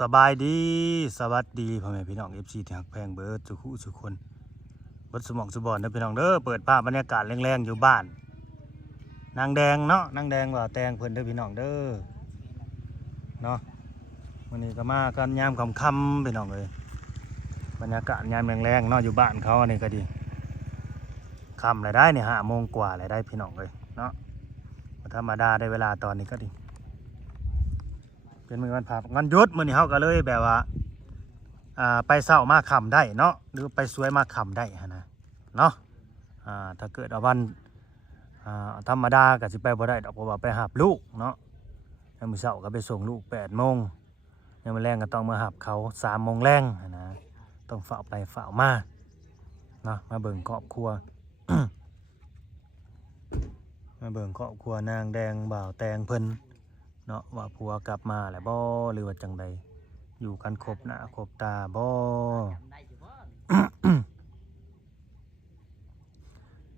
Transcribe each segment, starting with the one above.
สบายดีสวัสดีพ่อแม่พี่น้อง FC ที่ฮักแพงเบิดทุกทุกคนเบิดสมองสุบอนเด้อพี่น้องเด้อเปิดภาพบรรยากาศแรงๆอยู่บ้านนางแดงเนาะนางแดงว่าแตงเพิ่นเด้อพี่น้องเด้อเนาะวันนี้ก็มากันยามค่ำๆพี่น้องเอ้ยบรรยากาศยามแรงๆเนาะอยู่บ้านเขาอันนี้ก็ดีค่ำแล้วได้เนี่ย5 โมงกว่าแล้วได้พี่น้องเอ้ยเนาะธรรมดาได้เวลาตอนนี้ก็ดีเป็นมื้อวันพระวันหยุดมื้อนี้เฮาก็เลยแบบว่าไปเช้ามาค่ำได้เนาะหรือไปสวยมาค่ำได้หั่นนะเนาะถ้าเกิดวันธรรมดาก็สิไปบ่ได้ดอกเพราะว่าไปหาลูกเนาะยามมื้อเช้าก็ไปส่งลูก8 โมงยามมื้อแลงก็ต้องมาหาเขา3 โมงแลงหั่นนะต้องเฝ้าไปเฝ้ามาเนาะมาเบิ่งครอบครัว มาเบิ่งครอบครัวนางแดงบ่าวแตงเพิ่นเนาะว่าผัวกลับมาแล้วบ่หรือว่าจังใดอยู่กันครบหน้าครบตาบ่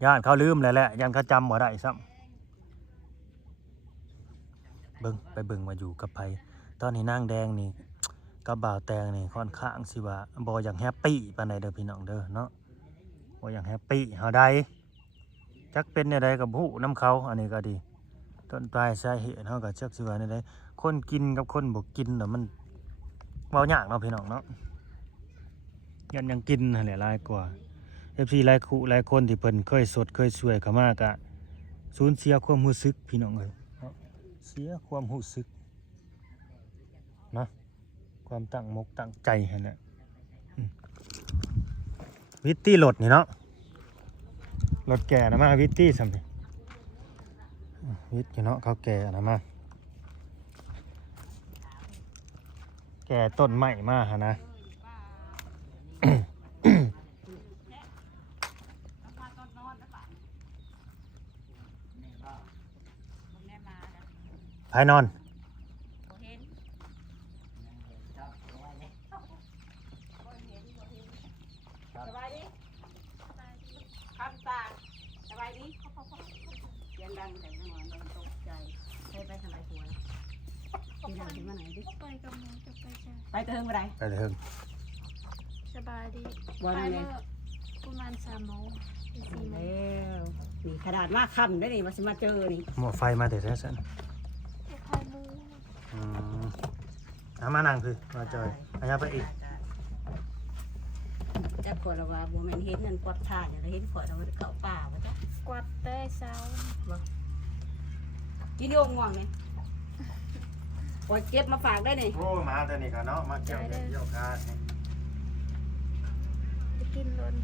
ย่านเขาลืมแล้วแหละย่านเขาจำบ่ได้ซ้ำเบิ่งไปเบิ่งว่าอยู่กับไผตอนนี้นางแดงนี่กับบ่าวแตงนี่ค่อนข้างสิว่าบ่อยากแฮปปี้ปานใดเด้อพี่น้องเด้อเนาะบ่อยากแฮปปี้เฮาใดจักเป็นแนวใดกับผู้นํเขาอันนี้ก็ดีต้นปลายสาเหตุเฮาก็จักสิว่าแนวใดคนกินกับคนบ่กินน่ะมันเว้ายากเนาะพี่น้องเนาะยังกินนั่นแหละหลายกว่า FC หลายคู่หลายคนที่เพิ่นเคยสดเคยสวยเข้ามากะสูญเสียความรู้สึกพี่น้องเอ้ยเสียความรู้สึกนะความตั้งมกตั้งใจหั่นน่ะวิตตี้รถนี่เนาะรถแก่นะมาวิตตี้ซั่นนี่วิตอยู่เนาะเขาแก่นะมาแก่ต้นไม้มาหั่นนะ ภายนอนสบายดีคำตาสบายดีเสียงดังแต่ไม่หมอนตกใจไปทางไหนหัวที่ไหนที่มาไหนดิ ไปกับหมูจะไปจ้ะ ไปเติมอะไร ไปเถิง สบายดี วัน ไป นี้ เมื่อประมาณ3 โมงถึง4 โมง แล้วนี่ขนาดมากคำได้นี่มาสิมาเจอนี่ หม้อไฟมาแต่แท้ซั่น ไปขายหมู มานั่งคือมาจอยอันนี้ไปอีก จะขอเราว่าโมเมนต์เห็นนั่นกวาดทานอย่างไรเห็นขอเราเก่าป่าวะจ๊ะ กวาดแต่เช้า กินโยงง่วงเนี่ยปวดเก็บมาฝากได้นี่ โอ้มาแต่นี่กันเนาะมาเกี่ยวเกี่ยวคา ไปกินล้น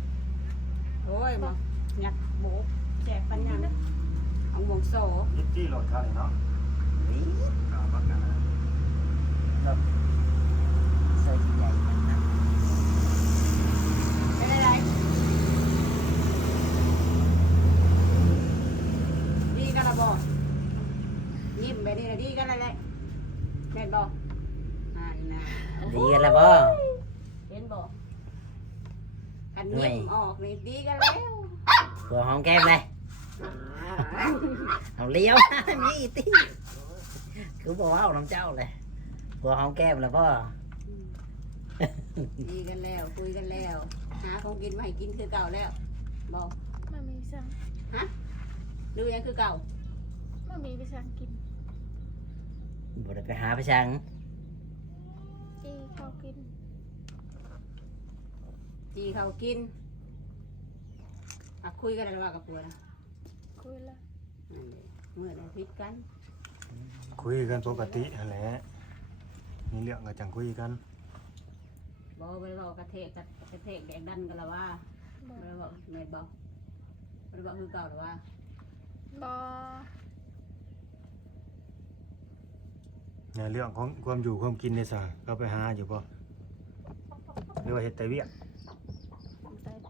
โอ้ยมาหยัดโบกแจกปัญญาเอาวงโซ่ ยิบจี้รถเขาเนาะนี่ก็บักกันนะ ใส่ใหญ่กันนะเป็นอะไรดีกันละบ่ยิ้มไปนี่ละดีกันละแหละแม่นบ่นี่นะ ดีกันแล้วบ่ เห็นบ่กันยิ้มออกนี่ดีกันแล้ว ตัวหอมแก้มเลยเอาเลี้ยว มีตีคือบอกว่าเอาน้ำเจ้าเลยตัวหอมแก้มแล้วบ่ ดีกันแล้วคุยกันแล้วหาของกินมาให้กินคือเก่าแล้วบ่ มันมีสั่ง ดูยังคือเก่า มันมีไปสั่งกิน บ่ได้ไปหาไปชัง จีเขากิน จีเขากินคุยกันแล้วว่ากับผัวนะ คุยละ เมื่อไรพิดกัน คุยกันปกตินั่นแหละมีเรื่องก็จังคุยกัน บอกไปบอกกระเทกแดกดันกันแล้วว่า บอ ไม่ได้บอกแม่บอกไม่ได้บอกคือเก่าหรือว่า บอ ในเรื่องของความอยู่ความกินนี่ซะก็ไปหาอยู่บ่หรือว่าเฮ็ดแต่เวียก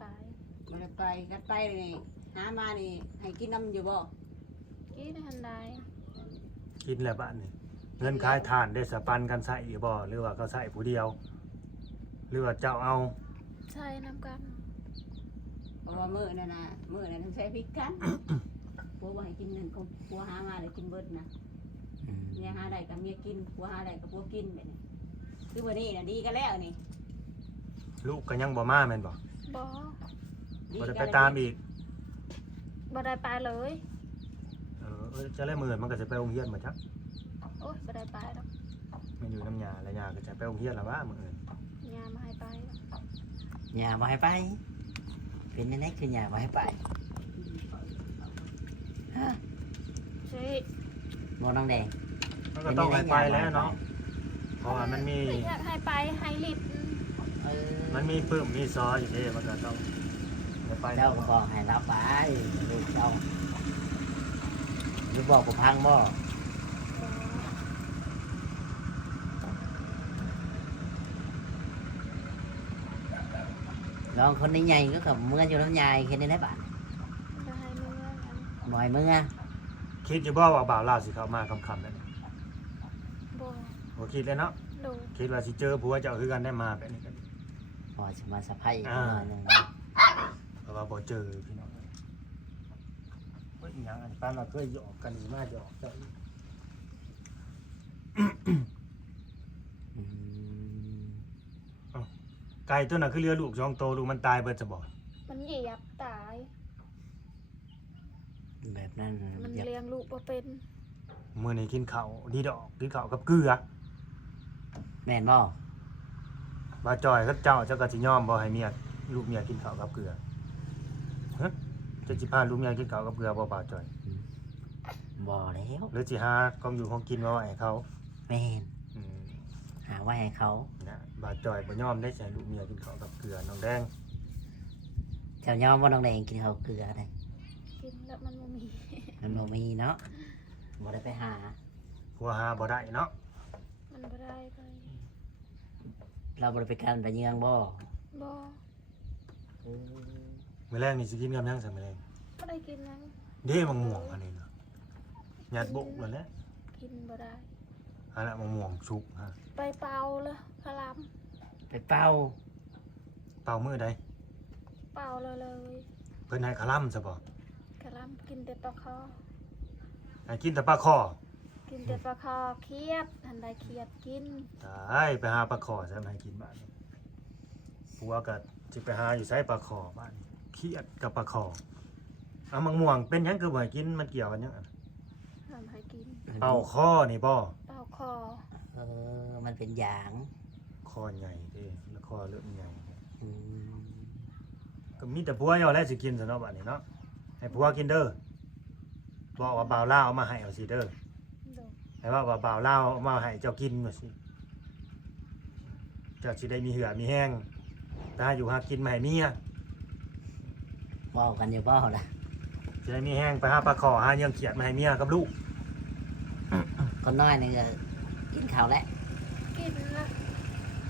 ตาย ไม่ได้ไปกันไปนี่หามานี่ให้กินน้ำอยู่บ่ กินหันใด กินแล้วบ้านนี่เงินขายทานได้สะปันกันใส่อยู่บ่หรือว่าเขาใส่ผู้เดียวหรือว่าเจ้าเอา ใช่น้ำกัน เพราะว่ามื้อนั่นน่ะมื้อนั้นใช้พิดกันผัวบอกให้กินนั่นผัวหามาเลยกินเบิดนะเมียหาได้กับเมียกินผัวหาได้กับผัวกินแบบนี้ คือวันนี้น่ะดีกันแล้วนี่ ลูกก็ยังบ่มาแม่นบ่ บ่ ดี บ่ กัน ได้ไปตามอีก บ่ได้ไปเลย จะได้มื้อมันก็สิไปโรงเรียนบ่จัก โอ้ยบ่ได้ไปดอก มันอยู่น้ำยาและยาก็จะไปโรงเรียนแล้วว่ามื้ออื่น ยามาให้ไปดอก อย่าบ่ให้ไป เป็นยังไงคืออย่าบ่ให้ไป สิ บ่น้องแดง มันก็ต้องไปแล้วเนาะเพราะว่ามันมี อยากให้ไปให้รีบ เออ มันมีปึ้มมีซออยู่เด้มันก็ต้องไป เจ้าก็บอกให้เราไปลูกเจ้าหรือบอกกูพังบ่ บ่ น้องคนนี้ใหญ่ก็กับเมื่ออยู่น้ำยายเห็นได้บ้าน จะให้เมื่อกัน บ่อยเมื่อ คิดอยู่บ่ว่าบ่าวลาวสิเข้ามาค่ำๆนั่น บ่ บ่คิดเลยเนาะ ดู คิดว่าสิเจอผัวเจ้าคือกันได้มาแบบนี้กัน พอจะมาสะพายอีกหน่อยหนึง เพราะว่าบ่เจอพี่น้องเฮ้ยอีหยังอันปานว่าเคยหยอกกันนี่มาหยอกเจ้าอีก อืม ไก่ตัวน่ะคือเรือลูกสองโตวลูกมันตายเบิดจะบ่ มันเหยียบตาย แบบนั้น มัน อยาก เลี้ยงลูกบ่เป็น มื้อนี้กินข้าวดีดอกกินข้าวกับเกลือ แม่นบ่ บ่าจอยกับเจ้าก็สิยอมบ่ให้เมียลูกเมียกินข้าวกับเกลือฮะจะสิพาลูกเมียกินข้าวกับเกลือบ่บ่าวจอย บ่แล้ว หรือสิหาของอยู่ของกินมาไว้ให้เขา แม่น อืม หาไว้ให้เขา นะบ่าวจอยบ่ยอมได้ใส่ลูกเมียกินข้าวกับเกลือน้องแดง เจ้ายอมว่าน้องแดงกินข้าวเกลือได้ กินแล้วมันบ่มี มันบ่มีเนาะบ่ได้ไปหา ผัวหาบ่ได้เนาะ มันบ่ได้เลย เราบ่ได้ไปกันไปเยืองบ่ บ่ เออ มื้อแรกนี่สิกินกับหยังซะมื้อแรก บ่ได้กินหยัง เด้มังม่วงอันนี้เนาะหยัดบกแล้วแหละ กินบ่ได้ อันนั้นมังม่วงสุกฮะ ไปเป่าเลยคล ไปเป่า เป่ามื้อใด เป่าเลย เพิ่นให้คล่ำซะบ่ คลกินแต่ปลาคอ ให้กินแต่ปลาคอ กินแต่ปลาคอเครียดทันใดเครียดกิน ตายไปหาปลาคอซะมาให้กินบ้านนี้ผัวก็สิไปหาอยู่ไสปลาคอบ้านเครียดกับปลาคอเอามังม่วงเป็นหยังคือบ่ให้กินมันเกี่ยวกันหยังอะ ทำให้กิน เป่าคอนี่บ่ เป่าคอ เออมันเป็นยาง คอใหญ่เด้แล้วคอเริ่มใหญ่ อืม ก็มีแต่ผัวเอาแล้วสิกินซะเนาะบัดนี้เนาะให้ผัวกินเด้อบอกว่าบ่าวลาวเอามาให้เอาสิเด้อ ดู ให้ว่าบ่าวลาวเอามาให้เจ้ากินว่าสิเจ้าสิได้มีเหือมีแห้งถ้าอยู่หากินมาให้เมีย เว้ากันอยู่บ่ล่ะ สิได้มีแห้งไปหาปลาขอหาเยื่องเขียดมาให้เมียกับลูก คนน้อยนี่ก็กินข้าวแล้ว กินละ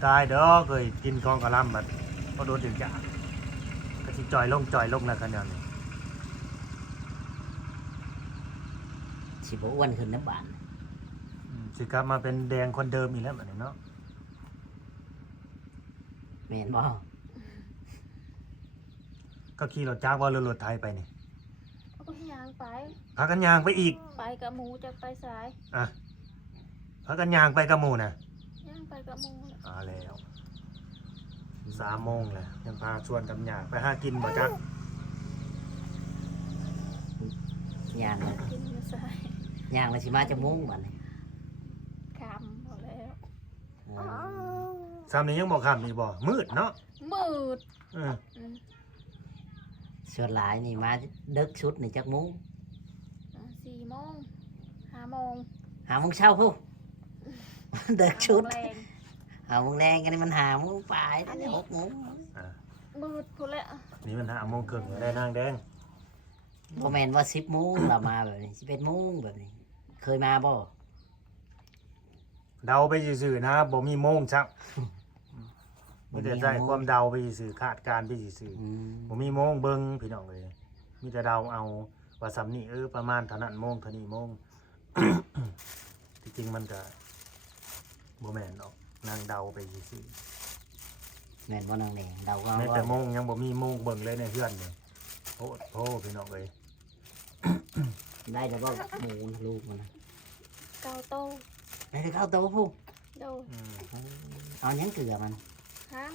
ตายเด้อเคยกินของกะลำบัดก็โดนถึงจ่าก็สิจ่อยลงแล้วกันเนี่ย สิบ่อ้วนขึ้นน้ำบาน สิกลับมาเป็นแดงคนเดิมอีกแล้วบัดนี้เนาะ แม่นบ่ ก็ขี่รถจักรว่ารถไทยไปนี่ เอาก็ยางไป พากันยางไปอีก ไปกับหมูจะไปสาย อ่ะพากันยางไปกับหมู่น่ะ ย่างไปกับหมูน่ะ แล้ว3 โมงแล้วยังพาชวนกับหยาไปหากินบ่จัก ย่าง กินมาสาย ย่างแล้วสิมาจะมุ้งบัดนี้ คำหมดแล้ว เออ ซ้ำนี้ยังบอกข้ามอีกบ่มืดเนาะ มืด เออ ส่วนหลายนี่มาดึกชุดนี่จักมุ้ง 4 โมง 5 โมง 5 โมงเช้าพุ ดึกชุด แรง 5 โมงแรงกันนี่มัน5 โมงปลายตั้งแต่6 โมง มืดพูดแล้ว นี่มัน5 โมงครึ่งแล้วได้นางแดง บ่แม่นว่า10 โมงเรามาแบบนี้11 โมงแบบนี้ เคยมาบ่ เดาไปซื่อๆนะบ่มีโมงชักมีแต่ใช้ความเดาไปซื่อๆคาดการณ์ไปซื่อ อืม ๆบ่มีโมงเบิ่งพี่น้องเลยมีแต่เดาเอาว่าสำนี้ประมาณเท่านั้นโมงเท่านี้โมง ที่จริงมันก็บ่แม่นดอกนางเดาไปซื่อ แม่นบ่นางแดงเราก็ ๆแม้ ว่า แต่โมงยังบ่มีโมงเบิ่งเลยในเฮือนนี่โอ้โหพี่น้องเอ้ย ได้แล้วบ่หมูลูกมันนะ เกาโต ได้แต่ข้าวโตพุ โดย อืม เอาหยังเกลือมัน ห้าม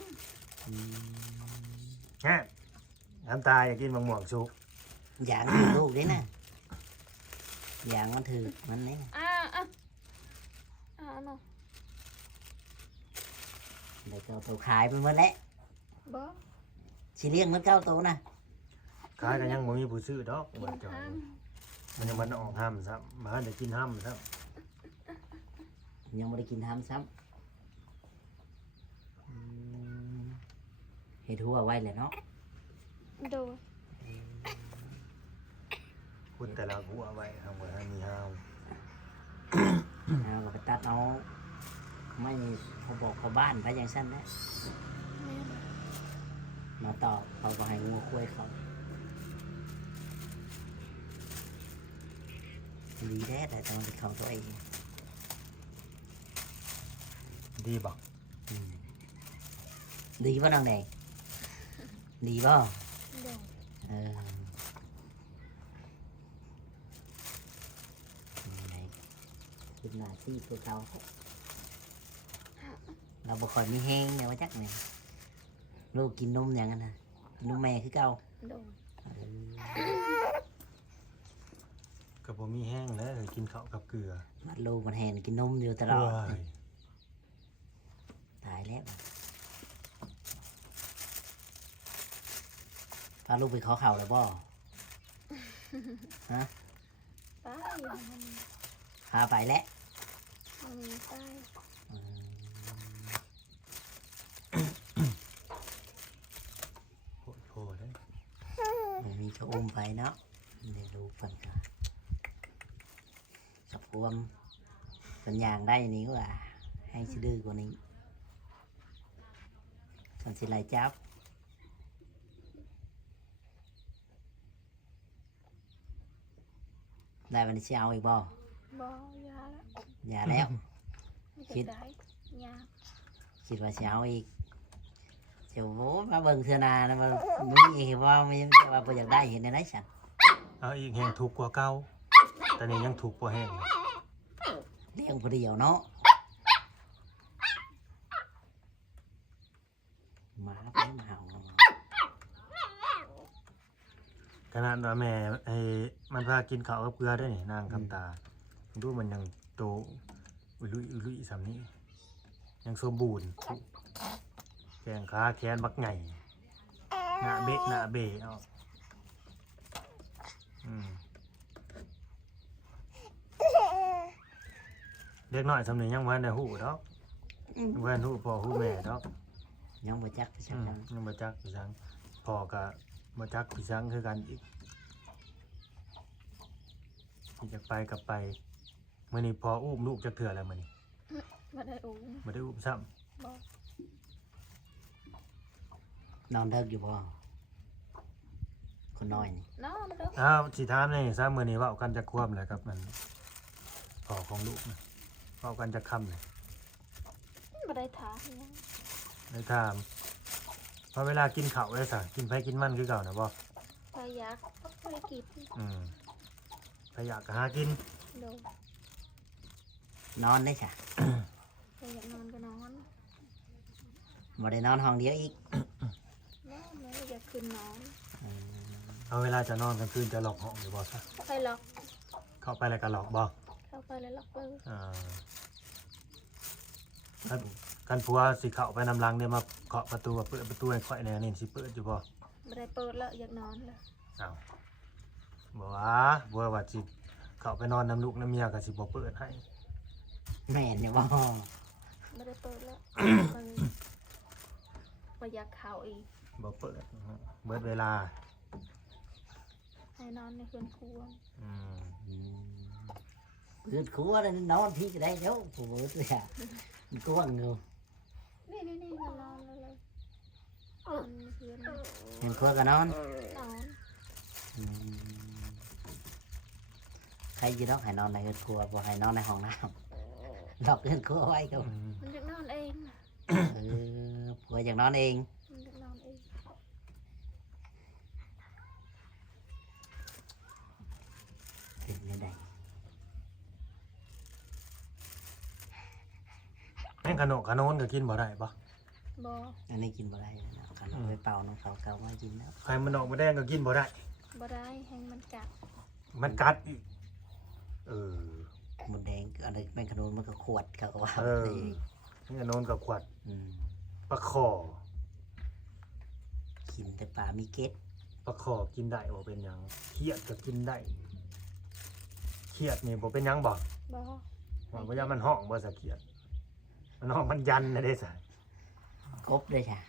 อืม แฮะน้ำตาอยากกินมะม่วงสุก อย่างถือลูกเด้นะอย่างมันถือมันนี่ อ่าอ่ะเนาะ เดี๋ยวเอาตัวขายไปหมดแล้ว บ่ สิเลี้ยงมันเก้าตัวนะ ขายกันยังบ่มีผู้ซื้อดอก กิ บัด น จอย ห้าม มันยังมันออกห้ามซ้ำมาได้กินห้ามซ้ ยังไม่ได้กินทำซ้ำเฮ็ดหัวไว้เลยเนาะ โดย ำคุณแต่ละหัวไว้ทำไว้ให้มีห้าว เอาก็ไปตัดเอาไม่เขาบอกเขาบ้านไปอย่างสั้นนะ แม่น มาตอบเขาก็ให้งูคุยเขาดีแท้แต่มันเป็นของตัวเอง ดีบอก อืมดีป่ะน้องแดงดีป่ะ โดย เออไหนขึ้นมาซี่ตัวเก่าเราบอกคนมีแห้งเนี่ยว่าจักเนี่ยลูกกินนมอย่างนั้นนะกินนมแม่คือเก่า โดย กับผมมีแห้งแล้วกินข้าวกับเกลือ มันลูกมันแหนกินนมอยู่ตลอด ว้าย ตายแล้วพาลูกไปขอเข่าแล้วบ่ ฮะ ไปมัน พาไปแล้ว มันไป อืม โหดโหดเลย มันมีชะอมไปเนาะเดี๋ยวลูกเพิ่นก็กับพวมเป็นอย่างได้นี้ว่าให้ชื่อดื้อกว่านี้กันสิไลจับได้วันนี้สิเอาอีกบ่ บ่ยาแล้ว อย่าแล้ว ไม่ คิด ได้ยา คิดว่าสิเอาอีกเจ้าโว้มาเบิ่งเทื่อหนานะมันมีว่ามันจะว่าบ่อยากได้เห็นได้ฉัน เอาอีกแห้งถูกกว่าเก่าแต่นี่ยังถูกกว่าแห้ง เลี้ยงผู้เดียวเนาะหมาไปมาเห่า ขนาดว่าแม่ไอ้มันพากินข้าวกับเกลือด้วยนี่นางคำตาดูมันยังโตอุลุยอุลุยสามนี้ ยังสมบูรณ์แขงขาแขนบักไงหน้าเบะหน้าเบะเอาอืมเด็กน้อยสำนึกยังวันได้หูดอกยังวันหูพ่อหูแม่ดอก ยังบ่จักพี่ชั อื ก ม จัง ยังบ่จักพี่ช้างพ่อก็บ่จักพี่ช้างคือกันอีกที่จะไปกับไปมื้อนี้พออุ้มลูกจักเทื่อแล้วมื้อนี้ บ่ได้อุ้ม บ่ได้อุ้มซ้ำ บ่ นอนเลิกอยู่บ่คนน้อยนี่ นอนเด้อ อ้าวสิถามนี่ซะมื้อนี้เว้ากันจักควบเลยครับมันพ่อของลูกนะเว้ากันจักคำเลย บ่ได้ถามหยัง ได้ถามพอเวลากินข้าวได้ซะกินไผกินมันคือเก่านะบ่ ไปอยากก็ไปกิน อืมถ้าอยากก็หากิน โดย นอนได้จ้ะ ไปอยากนอนก็นอน บ่ได้นอนห้องเดียวอีก นอนแล้วอยากขึ้นนอน เอาเวลาจะนอนกลางคืนจะหลอกห้องอยู่บ่ซะ ไปล็อก เข้าไปแล้วก็หลอกบ่ เข้าไปแล้วล็อกเปิด อ่ากันผัวสิเข้าไปนำรังเนี่ยมาเคาะประตูว่าเปิดประตูให้ข่อยแหน่นี่สิเปิดอยู่บ่ บ่ได้เปิดแล้วอยากนอนแล้ว อ้าวบ่ว่าสิเข้าไปนอนน้ำลูกน้ำเมียก็สิบ่เปิดให้ แม่นเนี่ยบ่ บ่ได้เปิดแล้วมันบ่อยากเข้าอีก บ่เปิดเบิดเวลา ให้นอนในคืนครัว อืม คือครัวนั่นนอนพี่ก็ได้เดี๋ยวผมบ่รู้อ่ะมันกว้างอยู่ นี่มันนอนแล้วเลยนอนในคืนน เห็นครัวก็นอน อน อืมใครจะต้องให้นอนในครัวบ่ให้นอนในห้องน้ำล็อกครัวไว้ก็ อืม มันจะนอนเองน่ะ ผัวอยากนอนเอง มันจะนอนเอง เป็นยังไง งขนมขนนก็กินบ่ได้ปะ บ่ อันนี้กินบ่ได้นะคันเอาไปเป่าน้องเขาเก่ามากินแล้ว ไข่มันออกมาแดงก็กินบ่ได้ บ่ได้แห้งมันกัด มันกัดอีกเออ หมดแดงอะไรแม่งขนุนมันก็ขวดเขาก็ว่า เออแห้งขนนกับขวด ม ปลาคอ กินแต่ปลามีเกล็ด ปลาคอกินได้บ่เป็นหยังเขียดก็กินได้เขียดนี่บ่เป็นหยังบ่ บ่ ว่าบ่ยามันห้องบ่สะเขียดมันห้องมันยันนะเด้ซะ กบด้วยจ้ะ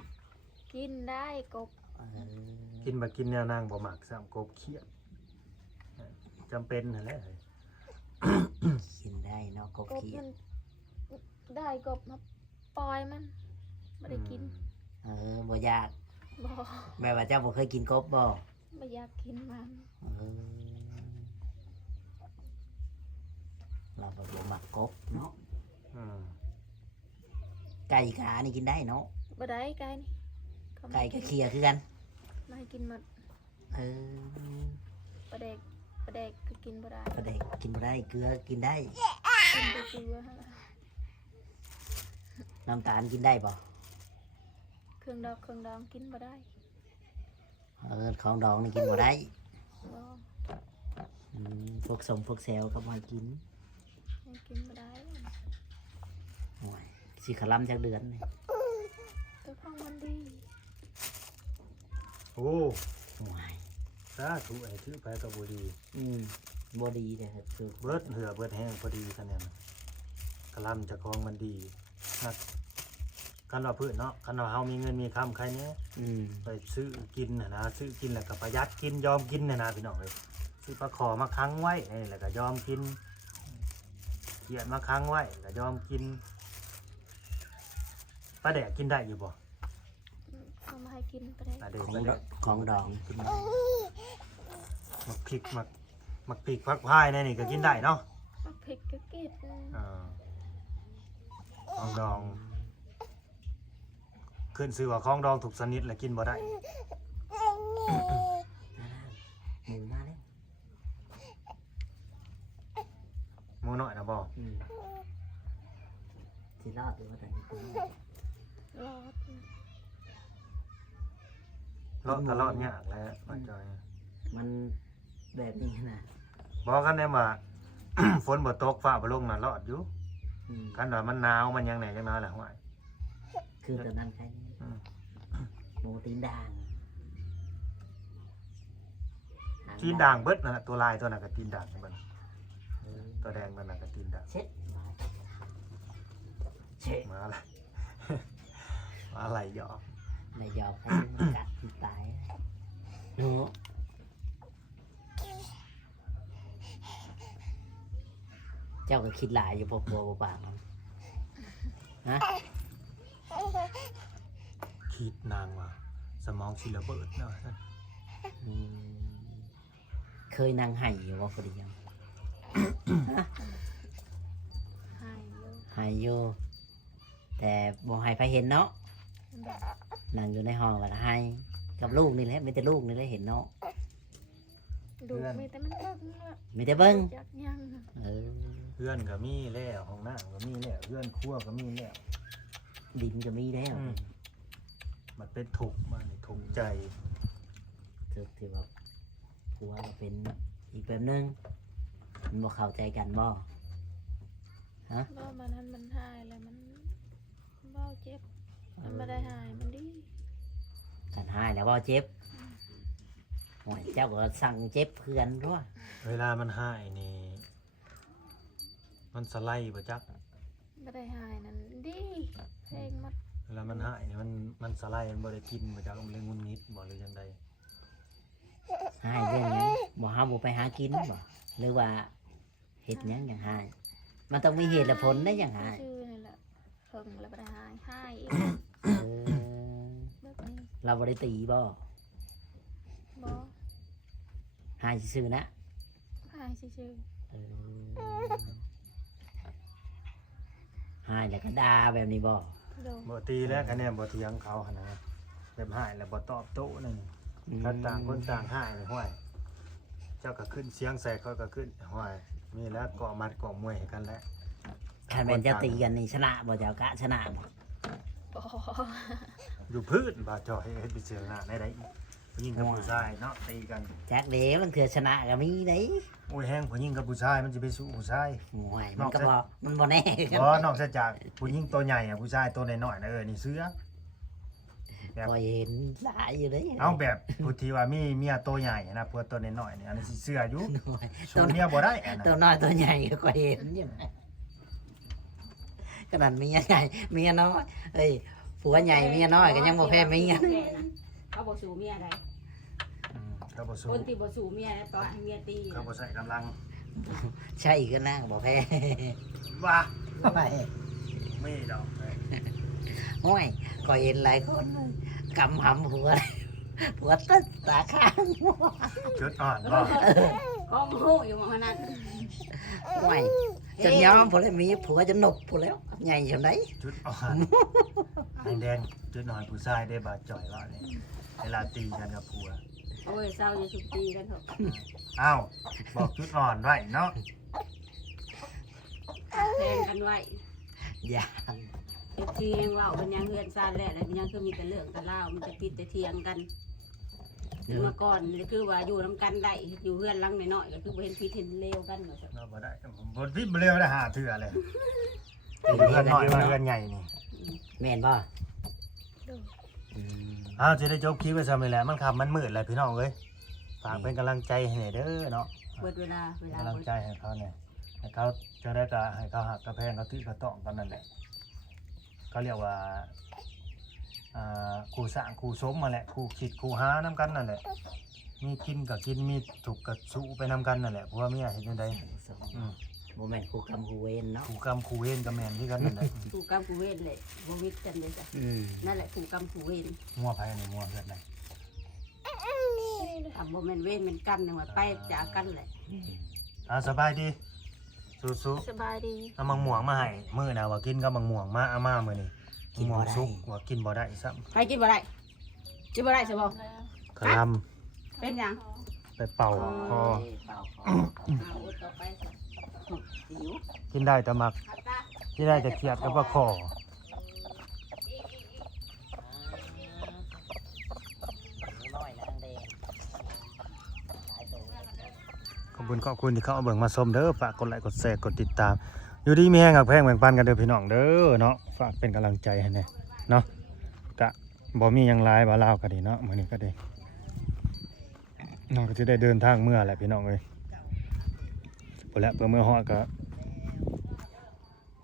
กินได้กบ เออ กินมากินแนวนางบ่มักซ้ำกบเขียดจำเป็นนั่นแหละ กินได้เนาะกบ กบ เขีย มั ด นได้กบมาปล่อยมันไม่ได้กิน เออบ่ยาก บ่ แม่ว่าเจ้าบ่เคยกินกบบ่ ไม่อยากกินมัน เออเราบ่มักกบเนาะ อืม ไก่ขานี่กินได้เนาะ บ่ได้ไก่นี่เขาไม่ ไก่ ให้ กับเขียคือกัน ไม่ให้กินหมด เออ ปลาแดกก็กินบ่ได้ ปลาเด็กกินบ่ได้เกลือกินได้ กินแต่เกลือหั่นล่ะ น้ำตาลกินได้บ่ เครื่องดองกินบ่ได้ เออของดองนี่กินบ่ได้ บ่ พวกสมพวกแซวก็บ่ให้กิน ให้กินบ่ได้ โอ้ยสิขะลำจากเดือนนี่ แต่ของมันดี โอ้ โอ้ย สาธุไอ้ถือไปก็บ่ดี บ่ดีเด้อคือ เบิดเหือเบิดแห้งพอดีกันเนี่ยนะกระลำจะคองมันดีนักกันว่าพืชเนาะกันว่าเฮามีเงินมีคำใครเนี้ย อืม ไปซื้อกินนะซื้อกินแล้วก็ประหยัดกินยอมกินนะพี่น้องเลยซื้อปลาขอมาค้างไว้นี่แล้วก็ยอมกินเขียดมาค้างไว้แล้วยอมกินปลาแดกกินได้อยู่บ่ เอามาให้กินปลาแดก ปลาแดก ของ ปลา ด แด อก ของดอง กินได้มักพริกมักพริกพักพายนี่ก็กินได้เนาะ มาพริกก็กิน ของดองขึ้นซื้อว่าของดองถูกสนิทแล้วกินบ่ได้ หมูมาแล้ว หมูน้อยนะบ่ สิรอดหรือว่าแต่นี่กู รอด รอดตลอดยากแล้วมาจอย มันแบบนี้นะ บอกกันได้ว่า ฝนบ่ตกฟ้าบ่ลงน่ะรอดอยู่ อืม คันว่ามันหนาวมันยังไหนจังน้อยแหละห่วย คือตอนนั้นใคร อืม หมูตีนด่าง ตีนด่างเบิดนั่นน่ะตัวลายตัวนั้นก็ตีนด่างเบิด เออ ตัวแดงตัวนั้นก็ตีนด่าง เช็ดมาเช็ด มาอะไร มาอะไรหยอก ในยอมให้มันกัดมันตายหนูเจ้าก็คิดหลายอยู่พอปัวปากมันฮะ คิดนางว่าสมองสิระเบิดเนาะ อืมเคยนั่งไห้อยู่ว่าพอดียัง หายเยอะ ไห้อยู่แต่บ่ให้ไปเห็นเนาะ แบบ นั่งอยู่ในห้องแล้วก็ให้กับลูกนี่แหละไม่แต่ลูกนี่แหละเห็นเนาะ ดูมีแต่มันอึ้งอะ มีแต่เบิ้ง จักยัง เออ เพื่อนก็มีแล้วห้องน้ำก็มีแล้วเพื่อนครัวก็มีแล้ว ดินก็มีแล้ว มันเป็นถูกข์มันถูกข์ใจ คือที่ว่าผัวก็เป็นอีกแบบนึงมันบ่เข้าใจกันบ่ ว่ามันนั้นมันหายแล้วมันเบ้าเจ็บมันไม่ได้หายมันดี กันให้แล้วบ่เจ็บโอ้ยเจ้าก็สั่งเจ็บเพื่อนด้วย เวลามันหายนี่มันสไลด์บ่จัก ไม่ได้หายนั่นดีเพลงมัน เวลามันหายนี่มันสไลด์มันบ่ได้กินบ่จักมันเลยงุนงิดบ่หรือจังใด ให้เรื่องหยังบ่หาบ่ไปหากินบ่หรือว่าเฮ็ดหยังอย่างให้มันต้องมีเหตุและผลได้อย่างให้ ชื่อนี่แหละเพิ่งแล้วไม่ได้หายอีก เออ แบบนี้ เราบ่ได้ตีบ่ บอ ให้ซื่อๆนะ หายชื่อ เออให้แล้วก็ด่าแบบนี้บ่ ๆโดน บ่ตีแล้วคะแนนบ่เถียงเขาหั่นนะแบบหายแล้วบ่ตอบโต้นี่ถ้าต่างคนต่างหายนี่ห้วยเจ้าก็ขึ้นเสียงใส่เขาก็ขึ้นห้วยมีแล้วเกาะมัดเกาะมวยให้กันแล้ว คันแม่นจะตีกันนี่ชนะบ่เจ้ากะชนะบ่ บ่ อยู่พื้นบ่จ่อยเฮ็ดไปเจอหน้าได้ผู้หญิงกับผู้ชายเนาะตีกัน จักเด้มันคือชนะก็มีเด้ โอ้ยแห้งผู้หญิงกับผู้ชายมันจะไปสู้ผู้ชาย โอ้ยมันก็บ่มันบ่แน่กัน บ่นอกจากผู้หญิงตัวใหญ่อะผู้ชายตัวน้อยๆนะนี่เสือ ก็เห็นหลายอยู่เด้ เอาแบบผู้ที่ว่ามีเมียตัวใหญ่นะพวกตัวน้อยๆนี่อันนี้สิเสืออยู่ โอ้ย สู้เมียบ่ได้อัน ตัว นั้น น้อยตัวใหญ่ก็เห็นอยู่นะขนาดเมียใหญ่เมียน้อยเอ้ยผัวใหญ่เมียน้อยก็ยังบ่แพ้เมีย เขาบ่สู้เมียใด เขาบ่สู้ คนที่บ่สู้เมียตอนให้เมียตี เขาบ่ใส่กำลัง ใช่ก็นั่งบ่แพ้ ว่า ไป ไม่ดอกเลย โอ้ยก็เห็นหลายคนเลยกำหำผัวผัวตัดตาข้าง จุดอ่อนบ่ ก็ฮู้อยู่ว่านั้น โอ้ยจนยอมผัวเลยมีผัวจะหนบผัวแล้วใหญ่อยู่ไหน จุดอ่อนแดงๆจุดหน่อยผู้ชายได้บาดจ่อยว่านี่เวลาตีกันกับผัว โอ้ยเศร้าจะสุกตีกันเถอะ อ้าวบอกจุดอ่อนไว้เนาะ แทงกันไว้ อย่า เอฟซีเองว่ามันยังเฮือนซานแหละแล้วมันยังคือมีแต่เรื่องแต่เล่าวมันจะติดแต่เถียงกันเมื่อก่อนนี่คือว่าอยู่น้ำกันได้อยู่เฮือนหลังน้อยๆก็คือบ่เห็นผิดเห็นเลวกันเนาะ เราบ่ได้ผมบ่พิมพ์บ่เร็วได้หาเถื่อเลยเพื่อนน้อยมาเพื่อนใหญ่นี่ แม่นบ่ ดู อ้าวจะได้จบคลิปไปซะมื้อแหละมันค่ำมันมืดแล้วพี่น้องเอ้ยฝากเป็นกำลังใจให้เด้อเนาะ เบิดเวลา กำลังใจให้เขาเนี่ยให้เขาจะได้ก็ให้เขาหักกระแพงเขาตื้อกระต้องกันนั่นแหละเขาเรียกว่าครูสร้างครูสมมาแหละครูคิดครูหาน้ำกันนั่นแหละมีกินกับกินมีถูกกับสู้ไปน้ำกันนั่นแหละเพราะว่าเมียเห็นยังไง บ่แม่นคู่กรรมคู่เวรเนาะ ครูกรรมครูเวรกับแมนที่กันนั่นแหละ ผู้กรรมผู้เวรเลยบ่วิทย์กันเลยจ้ะนั่นแหละผู้กรรมผู้เวร งัวไผ่ในงัวเกิดไหน ทำบ่แม่นเวรแม่นกรรมเนี่ยว่าไปจากกันแหละ สบายดีสู้ สบายดี ๆเอามังม่วงมาให้มื้อน่ะว่ากินกับมังม่วงมาเอามามื้อนี้มังม่วงสุกว่ากินบ่ได้ซ้ำ ใครกินบ่ได้กินบ่ได้ใช่บ่ แล้ว กะล เป็นหยัง ำไปเป่าคอ เอาต่อไปสิหิว กินได้แต่มัก ครับตา กินได้แต่เขียดกับปลาคอ น้อยนางแดง ขอบคุณที่เข้ามาเบิ่งมาชมเด้อฝากกดไลค์กดแชร์กดติดตาม อยู่ดีมีแห้งหักแพงแบ่งปันกันเด้อพี่น้องเด้อเนาะฝากเป็นกำลังใจให้แน่เนาะกะบ่มีหยังหลายบ่ลาวก็ดีเนาะมื้อนี้ก็ดีน้องก็สิได้เดินทางเมื่อแหละพี่น้องเอ้ยพุ่นแหละเพื่อเมื่อฮอดก็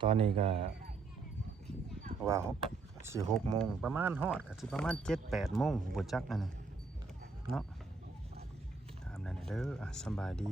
ตอนนี้ก็ว่าสิ6 โมงประมาณฮอดก็สิประมาณ 7-8 โมงผมบ่จักอันนี้เนาะตามนั้นเด้อสำบายดี